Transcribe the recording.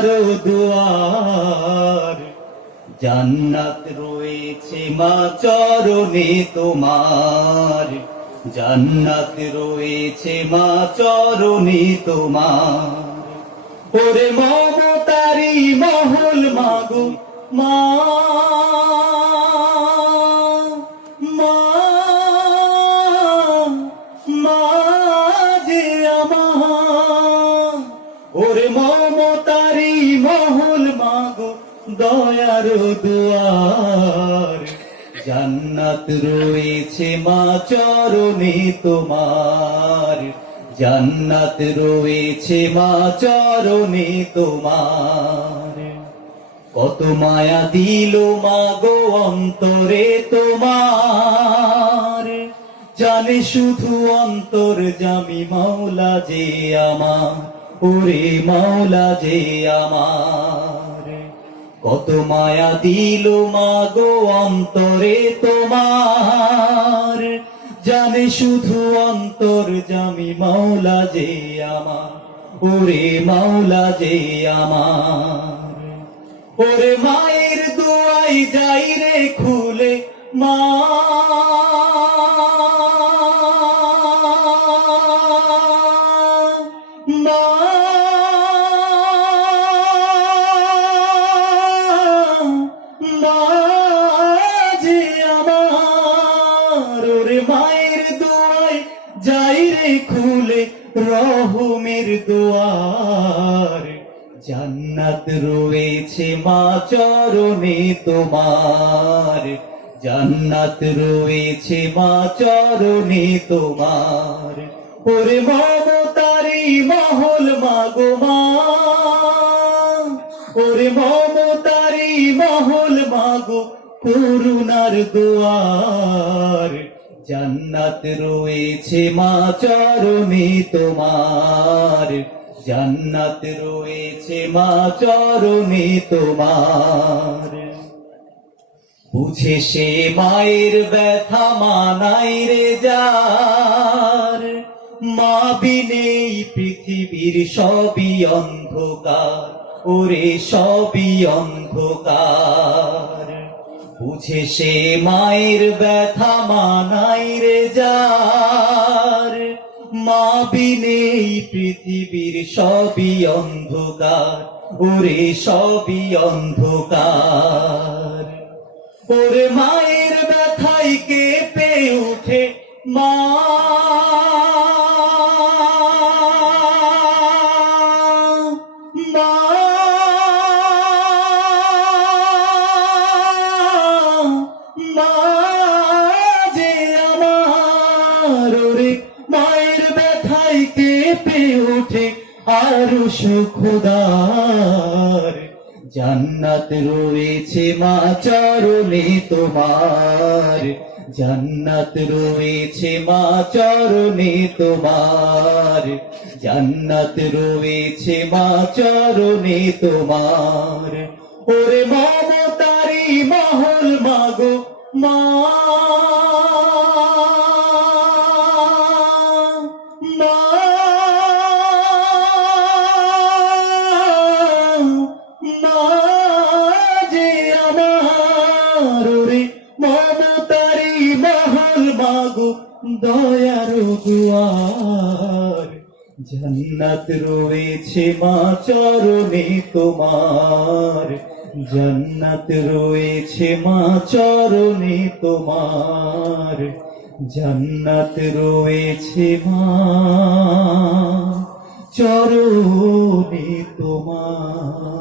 দয়ারো দুয়ার, জান্নাত রয়েছে মা চরণে তোমার, জান্নাত রয়েছে মা চরণে তোমার। ওরে মমতারি মহল মাগো মা, মা মা যে আমার, ওরে মমতারি মহল মাগো দয়ার দুয়ার, জান্নাত রয়েছে মা চরণে তোমার, জান্নাত রয়েছে মা চরণে তোমার। কত মায়া দিল মাগো অন্তরে তোমার, জানে শুধু অন্তর জামি মাওলা যে আমার, ওরে মাওলা যে আমার। কত মায়া দিল মাগো অন্তরে তোমার, জানে শুধু অন্তর জামি মাওলা যে আমার, ওরে মাওলা যে আমার। ওরে মায়ের দোয়াই যাই রে খুলে মা, মা মা যে আমার, ওরে মায়ের দোয়াই যাই রে খুলে রহমের দুয়ার, জান্নাত রয়েছে মা চরণে তোমার, জান্নাত রয়েছে মা চরণে তোমার। ওরে মমতারি মহল মাগো মা, ওরে মমতারি মহল মাগো করুণার দুয়ার, জান্নাত রয়েছে মা চরণে তোমার, জান্নাত রয়েছে মা চরণে তোমার। বুঝে সে মায়ের ব্যথা মানাই রে যার, মা বিনে পৃথিবীর সবই অন্ধকার, ওরে সবই অন্ধকার। বুঝে সে মায়ের ব্যথা মানাই রে যার, মা বিনে পৃথিবীর সবই অন্ধকার, ওরে সবই অন্ধকার। ওরে মায়ের ব্যথায় কেঁপে উঠে মা, মা মা যে আমার, ওরে মায়ের ব্যথায় কেঁপে উঠে আরশ খোদার, জান্নাত রয়েছে মা চরণে তোমার, জান্নাত রয়েছে মা চরণে তোমার, জান্নাত রয়েছে মা চরণে তোমার। ওরে মমতারি মহল মাগো মা, মা মা যে আমার, ওরে মমতারি মহল মাগো দয়ার দুয়ার, জান্নাত রয়েছে মা চরণে তোমার, জান্নাত রয়েছে মা চরণে তোমার, জান্নাত রয়েছে মা চরণে তোমার।